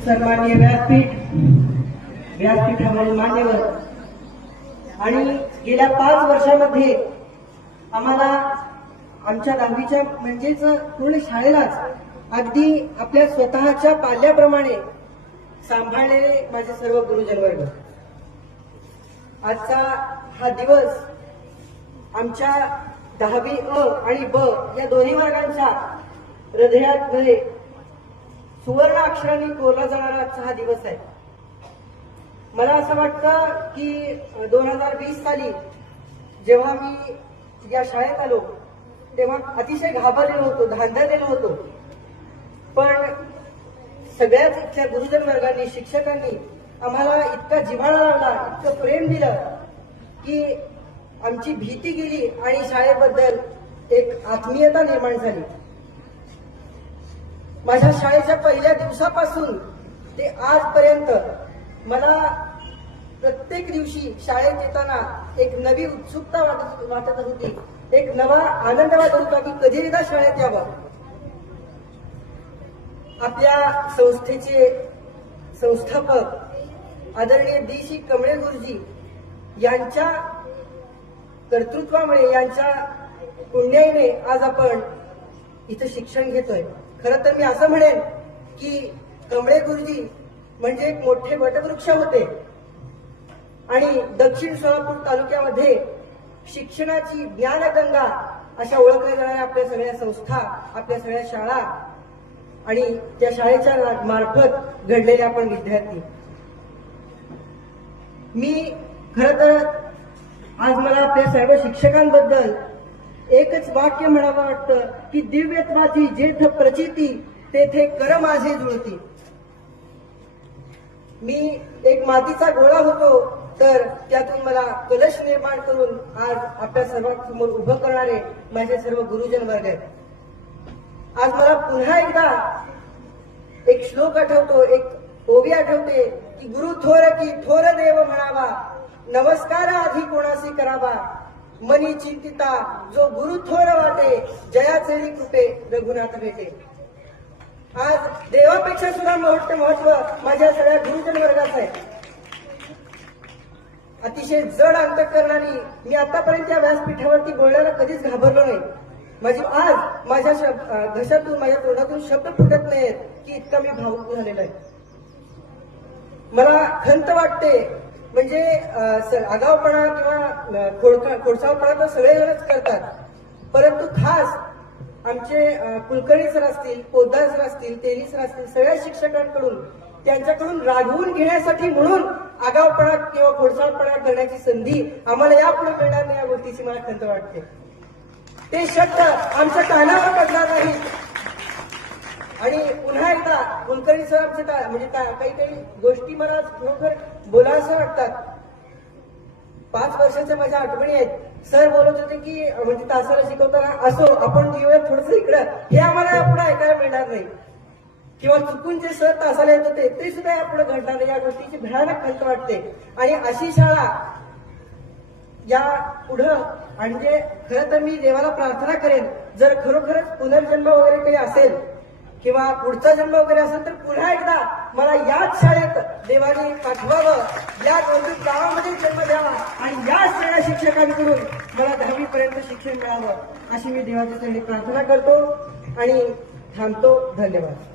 सन्माननीय व्यासपीठावरील मान्यवर आणि गेल्या 5 वर्षामध्ये आम्हाला आमच्या 10वीच्या म्हणजेच पूर्ण शाळेलाच अगदी आपल्या स्वतःच्या पाल्याप्रमाणे सांभाळलेले माझे सर्व गुरुजन वर्ग. आजचा हा दिवस आमच्या 10वी अ आणि ब या दोन्ही वर्गांच्या हृदयामध्ये सुवर्ण अक्षरांनी कोरला जाणारा आजचा हा दिवस आहे. मला असं वाटतं की 2020 साली जेव्हा मी या शाळेत आलो तेव्हा अतिशय घाबरलेलो होतो, धांदरलेलो होतो. पण सगळ्याच इथल्या गुरुजन वर्गांनी, शिक्षकांनी आम्हाला इतका जिव्हाळा लावला, इतकं प्रेम दिलं की आमची भीती गेली आणि शाळेबद्दल एक आत्मीयता निर्माण झाली. माझ्या शाळेच्या पहिल्या दिवसापासून ते आजपर्यंत मला प्रत्येक दिवशी शाळेत येताना एक नवी उत्सुकता वाटत होती, एक नवा आनंद वाटत होता की कधी एकदा शाळेत यावं. आपल्या संस्थेचे संस्थापक आदरणीय दी कमळे गुरुजी यांच्या कर्तृत्वामुळे, यांच्या पुण्याईने आज आपण इथं शिक्षण घेतोय. खरं तर मी असं म्हणेन की कमळे गुरुजी म्हणजे एक मोठे वटवृक्ष होते आणि दक्षिण सोलापूर तालुक्यामध्ये शिक्षणाची ज्ञानगंगा अशा ओळखल्या जाणाऱ्या आपल्या सगळ्या संस्था, आपल्या सगळ्या शाळा आणि त्या शाळेच्या मार्फत घडलेले आपण विद्यार्थी. मी खरं तर आज मला आपल्या सर्व शिक्षकांबद्दल एकच वाक्य म्हणावं वाटतं की दिव्यत्वाची जेथ प्रचिती तेथे कर माझे जुळती. मी एक मातीचा गोळा होतो तर त्यातून मला कलश निर्माण करून आज आपल्या सर्वांसमोर उभं करणारे माझे सर्व गुरुजन वर्ग आहेत. आज मला पुन्हा एकदा एक श्लोक आठवतो, एक ओवी आठवते की गुरु थोर की थोर देव म्हणावा, नमस्कार आधी कोणासी करावा, मनी चिंतिता जो गुरु थोर वाटे, जयाचेरी कृपे रघुनाथ भेटे. आज देवापेक्षा सुद्धा मोठं महत्व माझ्या सगळ्या गुरुजन वर्गाचं आहे. अतिशय जड अंतःकरणाने मी आतापर्यंत या व्यासपीठावरती बोलण्याला कधीच घाबरलो नाही. आज माझ्या घशातून, माझ्या तोंडातून शब्द फुटत नाहीत की इतका मी भावुक झालेला आहे. मला खंत वाटते, म्हणजे आगाऊपणा किंवा खोडसाळपणा तर सगळेजणच करतात, परंतु खास आमचे कुलकर्णी सर असतील, पोद्दार सर असतील, तेली सर असतील, सगळ्या शिक्षकांकडून त्यांच्याकडून रागवून घेण्यासाठी म्हणून आगाऊपणा किंवा खोडसाळपणा करण्याची संधी आम्हाला यापुढे मिळणार नाही, या गोष्टीची मला खंत वाटते. ते शब्द आमच्या कानावर पडणार नाही. आणि पुन्हा एकदा कुलकर्णी सर आमचे म्हणजे काही गोष्टी मला खरोखर बोलायचं वाटतात. 5 वर्षाच्या माझ्या आठवणी आहेत. सर बोलत होते की म्हणजे तासाला शिकवताना असो आपण जीवन थोडंसं इकडं, हे आम्हाला यापुढे ऐकायला मिळणार नाही. किंवा चुकून जे सर तासाला येत होते ते सुद्धा यापुढे घडणार नाही, या गोष्टीची भयानक खंत वाटते. आणि अशी शाळा या पुढं, म्हणजे खरं तर मी देवाला प्रार्थना करेन, जर खरोखरच पुनर्जन्म वगैरे काही असेल किंवा पुढचा जन्म वगैरे असेल तर पुन्हा एकदा मला याच शाळेत देवाने पाठवावं, याच गावामध्ये जन्म द्यावा आणि याच सगळ्या शिक्षकांकडून मला 10वी पर्यंत शिक्षण मिळावं, अशी मी देवाच्या चरणी प्रार्थना करतो आणि थांबतो. धन्यवाद.